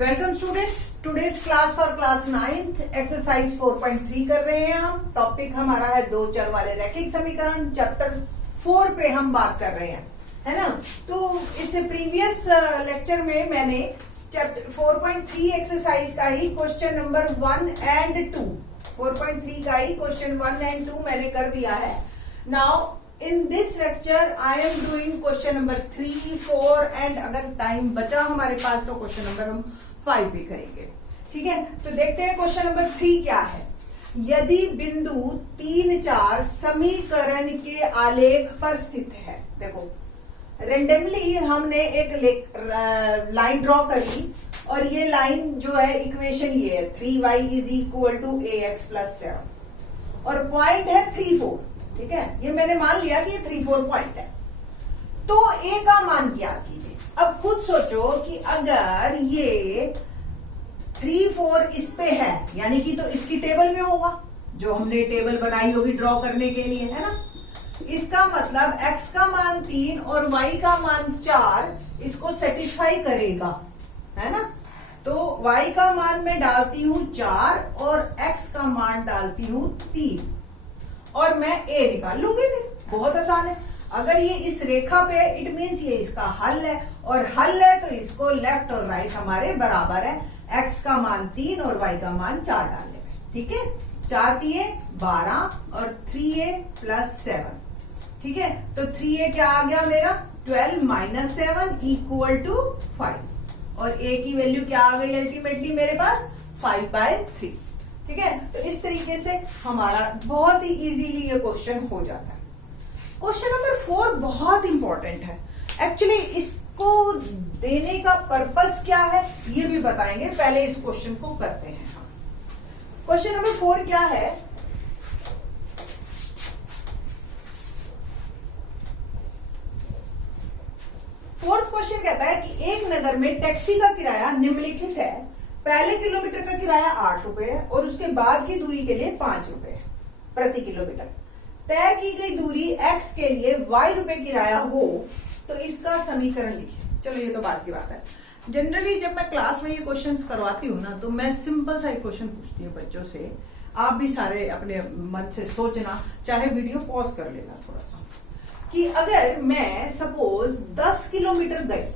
Welcome students, today's class for class 9th exercise 4.3 कर रहे हैं हम। टॉपिक हमारा है दो चर वाले रैखिक समीकरण। चैप्टर 4 पे हम बात कर रहे हैं, है ना। तो इससे प्रीवियस लेक्चर में मैंने चैप्टर 4.3 एक्सरसाइज का ही क्वेश्चन नंबर 1 एंड 2, 4.3 का ही क्वेश्चन 1 एंड 2 मैंने कर दिया है। Now in this lecture I am doing question number 3, 4 and अगर टाइम बचा हमारे पास तो क्वेश्चन नंबर हम 5 भी करेंगे। ठीक है, तो देखते हैं क्वेश्चन नंबर 3 क्या है। यदि बिंदु 3, 4 समीकरण के आलेख पर स्थित है। देखो रेंडमली हमने एक लाइन ड्रॉ करी और ये लाइन जो है इक्वेशन ये है 3y = ax + 7 और पॉइंट है 3, 4। ठीक है, ये मैंने मान लिया कि ये 3, 4 पॉइंट है। तो ए का मान क्या कीजिए। अब खुद सोचो कि अगर ये 3, 4 इस पे है, यानी कि तो इसकी टेबल में होगा, जो हमने टेबल बनाई होगी ड्रॉ करने के लिए, है ना। इसका मतलब x का मान 3 और y का मान 4 इसको सेटिस्फाई करेगा, है ना। तो y का मान मैं डालती हूं 4 और x का मान डालती हूं 3 और मैं a निकाल लूंगी। फिर बहुत आसान है। अगर ये इस रेखा पे इट मीन्स ये इसका हल है और हल है तो इसको लेफ्ट और राइट हमारे बराबर है। x का मान 3 और y का मान 4 डालने में। ठीक है, 4 3 12 और 3a + 7। ठीक है, तो 3a क्या आ गया मेरा 12 - 7 = 5 और a की वैल्यू क्या आ गई अल्टीमेटली मेरे पास 5/3। ठीक है, तो इस तरीके से हमारा बहुत ही इजीली ये क्वेश्चन हो जाता है। क्वेश्चन नंबर 4 बहुत इंपॉर्टेंट है। एक्चुअली इसको देने का पर्पस क्या है ये भी बताएंगे, पहले इस क्वेश्चन को करते हैं। क्वेश्चन नंबर 4 क्या है। फोर्थ क्वेश्चन कहता है कि एक नगर में टैक्सी का किराया निम्नलिखित है। पहले किलोमीटर का किराया 8 रुपए है और उसके बाद की दूरी के लिए 5 रुपए प्रति किलोमीटर। तय की गई दूरी x के लिए y रुपए किराया हो तो इसका समीकरण लिखिए। चलो ये तो बात की बात है। जनरली जब मैं क्लास में ये क्वेश्चंस करवाती हूँ ना, तो मैं सिंपल सा एक क्वेश्चन पूछती हूँ बच्चों से। आप भी सारे अपने मन से सोचना, चाहे वीडियो पॉज कर लेना थोड़ा सा, कि अगर मैं सपोज 10 किलोमीटर गई,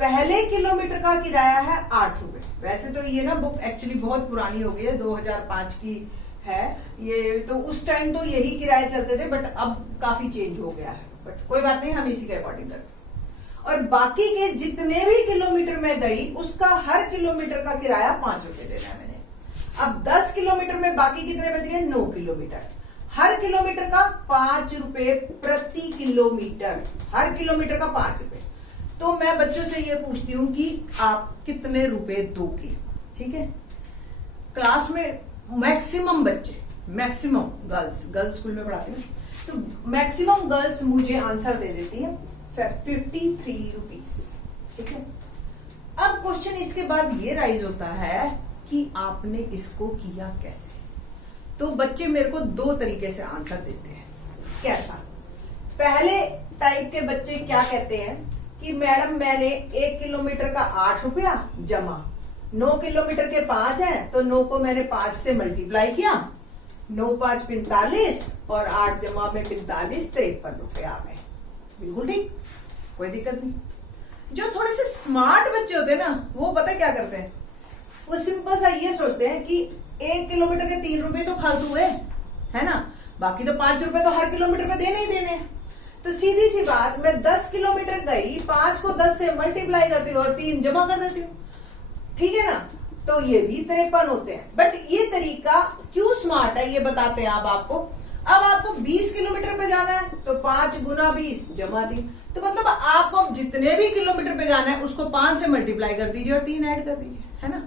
पहले किलोमीटर का किराया है 8 रुपए। वैसे तो ये ना बुक एक्चुअली बहुत पुरानी हो गई है, 2005 की है ये, तो उस टाइम तो यही किराए चलते थे, बट अब काफी चेंज हो गया है। बट कोई बात नहीं, हम इसी के अकॉर्डिंग करते हैं। और बाकी के जितने भी किलोमीटर में गई उसका हर किलोमीटर का किराया 5 रुपए देना है मैंने। अब 10 किलोमीटर में बाकी कितने बच गए 9 किलोमीटर। हर किलोमीटर का 5 रुपए प्रति किलोमीटर, हर किलोमीटर का 5 रुपए। तो मैं बच्चों से ये पूछती हूँ कि आप कितने रुपए दोगे। ठीक है, क्लास में मैक्सिमम बच्चे, मैक्सिमम गर्ल्स स्कूल में पढ़ाती हूँ, तो मैक्सिमम गर्ल्स मुझे आंसर दे देती है 53 रुपीज। ठीक है, अब क्वेश्चन इसके बाद ये राइज होता है कि आपने इसको किया कैसे। तो बच्चे मेरे को 2 तरीके से आंसर देते हैं। कैसा, पहले टाइप के बच्चे क्या कहते हैं कि मैडम मैंने 1 किलोमीटर का 8 रुपया जमा 9 किलोमीटर के 5 है, तो 9 को मैंने 5 से मल्टीप्लाई किया, 9 5 45 और 8 जमा में 45 53 रुपए आ गए। बिल्कुल ठीक, कोई दिक्कत नहीं। जो थोड़े से स्मार्ट बच्चे होते हैं ना, वो पता क्या करते हैं, वो सिंपल सा ये सोचते हैं कि 1 किलोमीटर के 3 रुपए तो फालतू है ना, बाकी तो 5 रुपए तो हर किलोमीटर पे देने ही देने हैं। तो सीधी सी बात, मैं 10 किलोमीटर गई, 5 को 10 से मल्टीप्लाई करती हूँ और 3 जमा कर देती हूँ। ठीक है ना, तो ये भी 53 होते हैं। बट ये तरीका क्यों स्मार्ट है ये बताते हैं आप आपको। अब आपको 20 किलोमीटर पे जाना है तो 5 × 20 जमा 3। तो मतलब आपको जितने भी किलोमीटर पे जाना है उसको 5 से मल्टीप्लाई कर दीजिए और 3 ऐड कर दीजिए, है ना।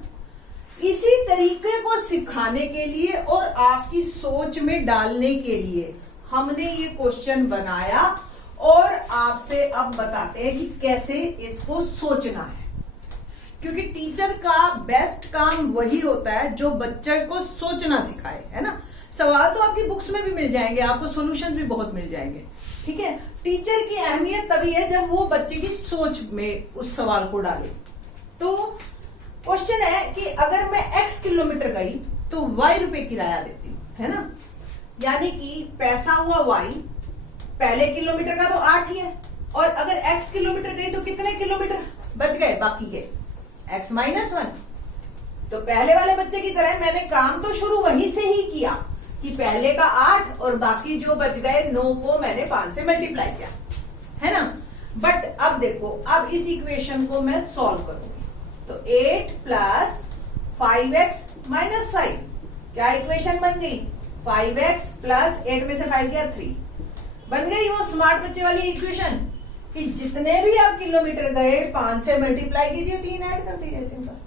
इसी तरीके को सिखाने के लिए और आपकी सोच में डालने के लिए हमने ये क्वेश्चन बनाया और आपसे अब बताते हैं कि कैसे इसको सोचना है। क्योंकि टीचर का बेस्ट काम वही होता है जो बच्चे को सोचना सिखाए, है ना। सवाल तो आपकी बुक्स में भी मिल जाएंगे, आपको सॉल्यूशंस भी बहुत मिल जाएंगे। ठीक है, टीचर की अहमियत तभी है जब वो बच्चे की सोच में उस सवाल को डाले। तो क्वेश्चन है कि अगर मैं x किलोमीटर गई तो y रुपए किराया देती हूँ, है ना। यानी कि पैसा हुआ y, पहले किलोमीटर का तो 8 ही है, और अगर x किलोमीटर गई तो कितने किलोमीटर बच गए बाकी के, x माइनस 1। तो पहले वाले बच्चे की तरह मैंने काम तो शुरू वहीं से ही किया कि पहले का 8 और बाकी जो बच गए 9 को मैंने 5 से मल्टीप्लाई किया, है ना। बट अब देखो, अब इस इक्वेशन को मैं सॉल्व करूंगी तो 8 प्लस 5x माइनस 5, क्या इक्वेशन बन गई, 5x प्लस 8 में से 5 गया 3, बन गई वो स्मार्ट बच्चे वाली इक्वेशन कि जितने भी आप किलोमीटर गए 5 से मल्टीप्लाई कीजिए, 3 ऐड कर दीजिए, सिंपल।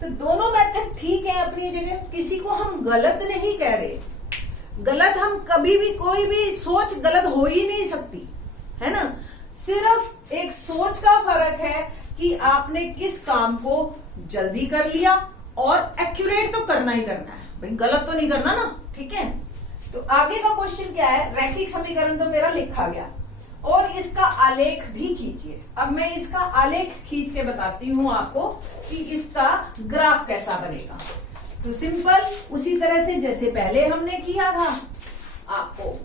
तो दोनों मेथड ठीक है अपनी जगह, किसी को हम गलत नहीं कह रहे। गलत हम कभी भी, कोई भी सोच गलत हो ही नहीं सकती, है ना। सिर्फ एक सोच का फर्क है कि आपने किस काम को जल्दी कर लिया, और एक्यूरेट तो करना ही करना है भाई, गलत तो नहीं करना ना, ठीक है। तो आगे का क्वेश्चन क्या है, रैखिक समीकरण तो मेरा लिखा गया और इसका आलेख भी खींचिए। अब मैं इसका आलेख खींच के बताती हूं आपको कि इसका ग्राफ कैसा बनेगा। तो सिंपल उसी तरह से जैसे पहले हमने किया था, आपको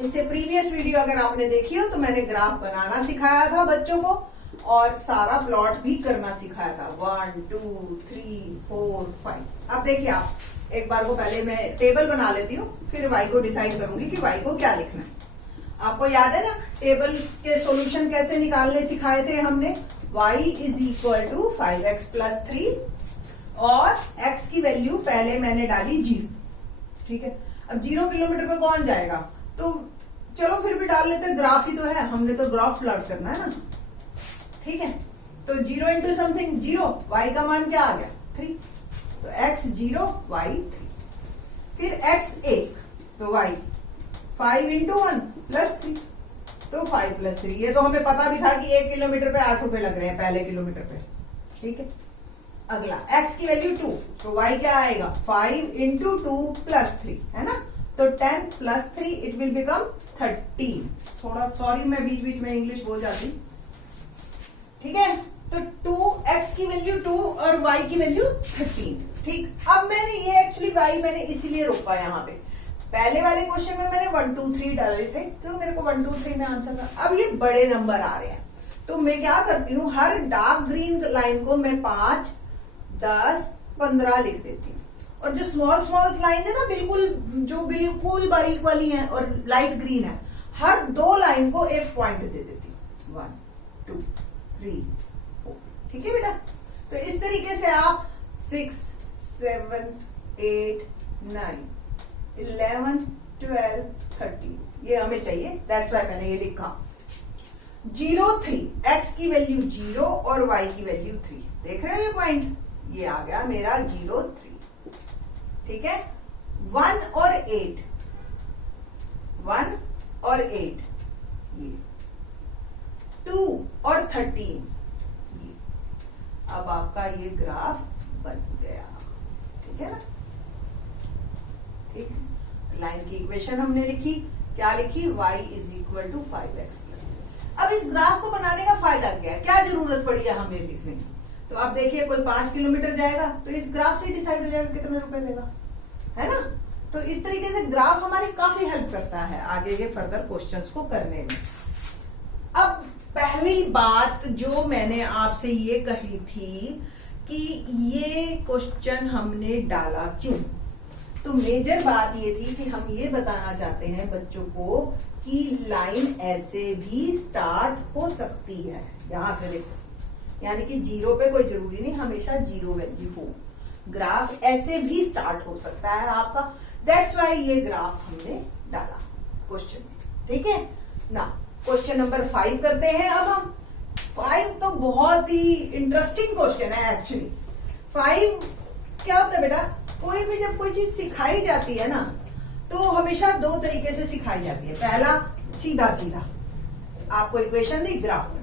इससे प्रीवियस वीडियो अगर आपने देखी हो तो मैंने ग्राफ बनाना सिखाया था बच्चों को, और सारा प्लॉट भी करना सिखाया था, 1 2 3 4 5। अब देखिए, आप एक बार को पहले मैं टेबल बना लेती हूँ, फिर y को डिसाइड करूंगी कि y को क्या लिखना है। आपको याद है ना, टेबल के सॉल्यूशन कैसे निकालने सिखाए थे हमने, y is equal to 5x plus 3, और x की वैल्यू पहले मैंने डाली 0, ठीक है। अब 0 किलोमीटर पे कौन जाएगा, तो चलो फिर भी डाल लेते, ग्राफ ही तो है, हमने तो ग्राफ प्लॉट करना है ना, ठीक है। तो 0 इंटू समथिंग 0, y का मान क्या आ गया 3, तो x 0 y 3, फिर x 1 तो y 5 इंटू 1 प्लस 3, तो 5 प्लस 3। ये तो हमें पता भी था कि 1 किलोमीटर पे 8 रुपए लग रहे हैं पहले किलोमीटर पे, ठीक है। अगला x की वैल्यू 2, तो y क्या आएगा 5 इंटू 2 प्लस 3, है ना। तो 10 प्लस 3 इट विल बिकम 13। थोड़ा सॉरी मैं बीच बीच में इंग्लिश बोल जाती, ठीक है। तो 2x की वैल्यू 2 और y की वैल्यू 13, ठीक। अब मैंने ये एक्चुअली y मैंने इसीलिए रोका यहाँ पे, पहले वाले क्वेश्चन में मैंने 1 2 3 डाले थे, तो मेरे को 1 2 3 में आंसर था। अब ये बड़े नंबर आ रहे हैं, तो मैं क्या करती हूँ, हर डार्क ग्रीन लाइन को मैं 5 10 15 लिख देती हूँ, और जो स्मॉल स्मॉल लाइन है ना, बिल्कुल जो बिल्कुल बारीक वाली है और लाइट ग्रीन है, हर 2 लाइन को एक पॉइंट दे देती हूँ, 1 2 3 4, ठीक है बेटा। तो इस तरीके से आप 6 7 8 9 11 12 13 ये हमें चाहिए, दैट्स व्हाई मैंने ये लिखा। 0 3, x की वैल्यू 0 और y की वैल्यू 3, देख रहे हो ये पॉइंट, ये आ गया मेरा 0 3, ठीक है। 1 और 8, 1 और 8 ये, 2 और 13 ये। अब आपका ये ग्राफ बन गया, ठीक है ना, ठीक। लाइन की इक्वेशन हमने लिखी, क्या लिखी, y is equal to 5x plus 3। अब इस ग्राफ को बनाने का फायदा क्या है, क्या जरूरत पड़ी है हमें लिखने की। तो अब देखिए, कोई 5 किलोमीटर जाएगा तो इस ग्राफ से डिसाइड हो जाएगा कितने रुपए देगा, है ना। तो इस तरीके से ग्राफ हमारी काफी हेल्प करता है आगे के फर्दर क्वेश्चंस को करने में। अब पहली बात जो मैंने आपसे ये कही थी कि ये क्वेश्चन हमने डाला क्यों, तो मेजर बात ये थी कि हम ये बताना चाहते हैं बच्चों को कि लाइन ऐसे भी स्टार्ट हो सकती है, यहां से देखो, यानी कि 0 पे कोई जरूरी नहीं हमेशा 0 वैल्यू हो, ग्राफ ऐसे भी स्टार्ट हो सकता है आपका, दैट्स व्हाई ये ग्राफ हमने डाला क्वेश्चन में, ठीक है ना। क्वेश्चन नंबर 5 करते हैं अब हम। 5 तो बहुत ही इंटरेस्टिंग क्वेश्चन है एक्चुअली। 5 क्या होता है बेटा, कोई भी जब कोई चीज सिखाई जाती है ना, तो हमेशा 2 तरीके से सिखाई जाती है। पहला सीधा सीधा आपको इक्वेशन दी, ग्राफ बनाओ।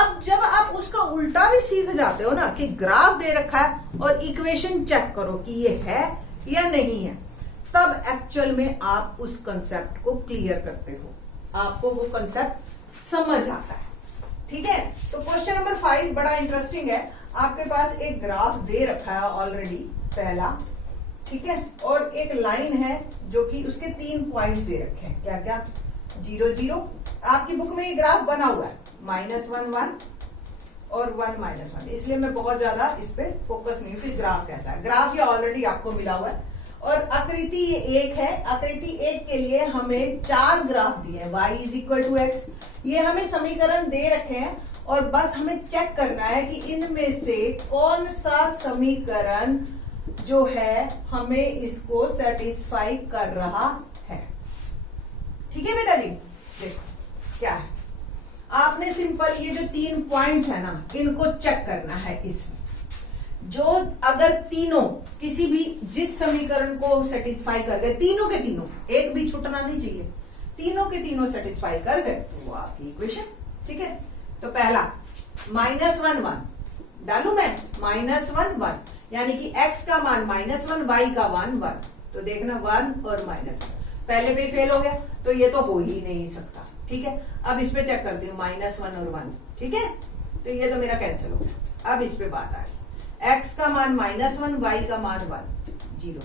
अब जब आप उसका उल्टा भी सीख जाते हो ना कि ग्राफ दे रखा है और इक्वेशन चेक करो कि ये है या नहीं है, तब एक्चुअल में आप उस कंसेप्ट को क्लियर करते हो, आपको वो कंसेप्ट समझ आता है, ठीक है। तो क्वेश्चन नंबर 5 बड़ा इंटरेस्टिंग है, आपके पास एक ग्राफ दे रखा है ऑलरेडी पहला, ठीक है, और एक लाइन है जो कि उसके 3 पॉइंट्स दे रखे हैं, क्या क्या, 0 0। आपकी बुक में ये ग्राफ बना हुआ है, -1 1 और 1 -1, इसलिए मैं बहुत ज्यादा इस पे फोकस नहीं हूँ। ग्राफ कैसा है, ग्राफ ये ऑलरेडी आपको मिला हुआ है। और आकृति ये एक है, आकृति एक के लिए हमें 4 ग्राफ दिए हैं, y = x। ये हमें समीकरण दे रखे हैं और बस हमें चेक करना है कि इनमें से कौन सा समीकरण जो है हमें इसको सेटिस्फाई कर रहा है। ठीक है बेटा जी, देखो क्या है, आपने सिंपल ये जो 3 पॉइंट्स है ना, इनको चेक करना है। इसमें जो अगर तीनों किसी भी जिस समीकरण को सेटिस्फाई कर गए, तीनों के तीनों, एक भी छूटना नहीं चाहिए, तीनों के तीनों सेटिस्फाई कर गए तो वो आपकी इक्वेशन। ठीक है, तो पहला -1 1 डालू मैं, -1 1, यानी कि x का मान -1, y का मान 1। तो देखना 1 और -1 पहले पे फेल हो गया, तो ये तो हो ही नहीं सकता। ठीक है, अब इस पे चेक करती हूँ, -1 और 1, ठीक है, तो ये तो मेरा कैंसिल हो गया। अब इस पे बात आ रही, x का मान -1, y का मान 1, 0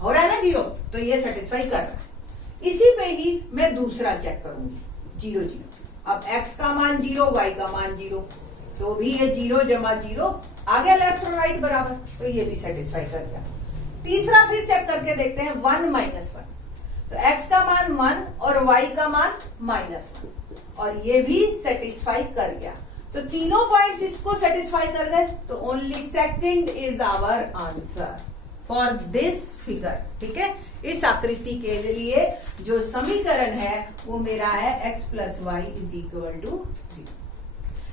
हो रहा है ना, 0, तो ये सेटिस्फाई कर रहा है। इसी पे ही मैं दूसरा चेक करूंगी, 0 0। अब x का मान 0, y का मान 0, तो भी ये 0 जमा 0 आ गया लेफ्ट और राइट बराबर, तो ये भी सेटिस्फाई कर गया। तीसरा फिर चेक करके देखते हैं, 1 -1, तो x का मान 1 और y का मान -1, और ये भी सेटिस्फाई कर गया। तो तीनों पॉइंट्स इसको सेटिस्फाई कर गए, तो only second is our answer for this figure. ठीक है, इस आकृति के लिए जो समीकरण है वो मेरा है x + y = 0।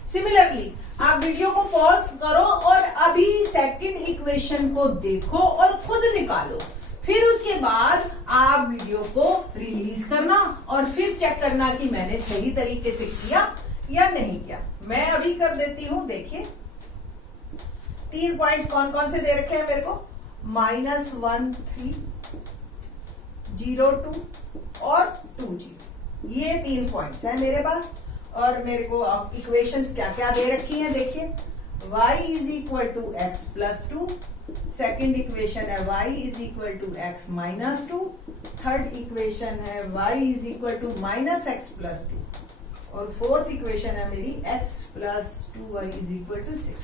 सिमिलरली आप वीडियो को पॉज करो और अभी सेकंड इक्वेशन को देखो और खुद निकालो, फिर उसके बाद आप वीडियो को रिलीज करना और फिर चेक करना कि मैंने सही तरीके से किया या नहीं किया। मैं अभी कर देती हूं, देखिए 3 पॉइंट्स कौन कौन से दे रखे हैं मेरे को, -1 3, 0 2 और 2 0, ये 3 पॉइंट्स हैं मेरे पास। और मेरे को अब इक्वेशंस क्या क्या दे रखी हैं, देखिए y = x + 2, सेकंड इक्वेशन है y = x - 2, थर्ड इक्वेशन है y = -x + 2, और फोर्थ इक्वेशन है मेरी x + 2y = 6।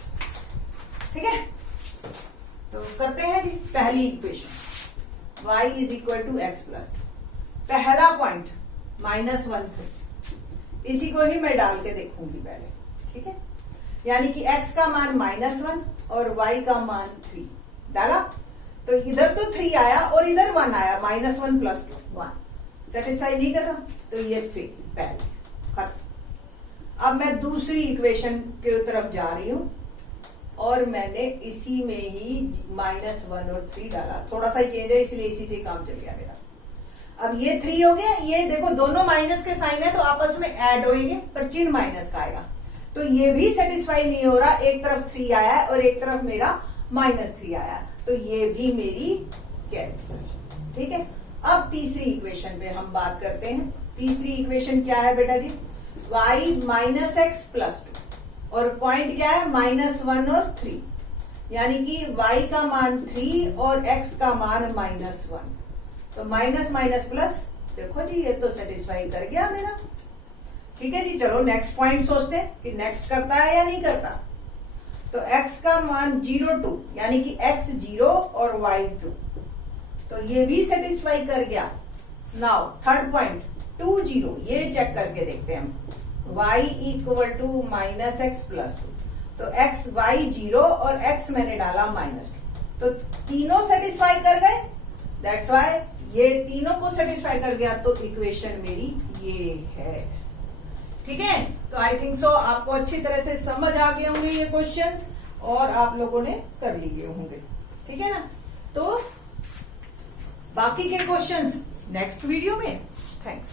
ठीक है, तो करते हैं जी पहली इक्वेशन, y = x + 2, पहला पॉइंट -1 3, इसी को ही मैं डाल के देखूंगी पहले। ठीक है, यानी कि x का मान -1 और y का मान 3 डाला, तो इधर तो 3 आया और इधर 1 आया, -1 + 2 1, सेटिस्फाई नहीं कर रहा, तो ये फेल, पहले खत्म। अब मैं दूसरी इक्वेशन के तरफ जा रही हूं और मैंने इसी में ही -1 और 3 डाला, थोड़ा सा ही चेंज है इसलिए इसी से काम चल गया मेरा। अब ये 3 हो गया, ये देखो दोनों माइनस के साइन है तो आपस में ऐड होंगे, पर चिन्ह माइनस का आएगा, तो ये भी सेटिस्फाई नहीं हो रहा। एक तरफ 3 आया है और एक तरफ मेरा -3 आया, तो ये भी मेरी कैंसिल। ठीक है, अब तीसरी इक्वेशन पे हम बात करते हैं। तीसरी इक्वेशन क्या है बेटा जी, y - x + 2, और पॉइंट क्या है -1 और 3, यानी कि y का मान 3 और x का मान -1, तो माइनस माइनस प्लस, देखो जी ये तो सेटिस्फाई कर गया मेरा। ठीक है जी, चलो नेक्स्ट पॉइंट सोचते हैं कि नेक्स्ट करता है या नहीं करता। तो x का मान 0 2, यानी कि x 0 और y 2, तो ये भी सेटिस्फाई कर गया। नाउ थर्ड पॉइंट 2 0, ये चेक करके देखते हैं हम, y = -x + 2, तो x y 0 और x मैंने डाला -2, तो तीनों सेटिस्फाई कर गए, दैट्स व्हाई ये तीनों को सेटिस्फाई कर गया, तो इक्वेशन मेरी ये है। ठीक है, तो आई थिंक सो आपको अच्छी तरह से समझ आ गए होंगे ये क्वेश्चंस, और आप लोगों ने कर लिए होंगे। ठीक है ना, तो बाकी के क्वेश्चंस नेक्स्ट वीडियो में। थैंक्स।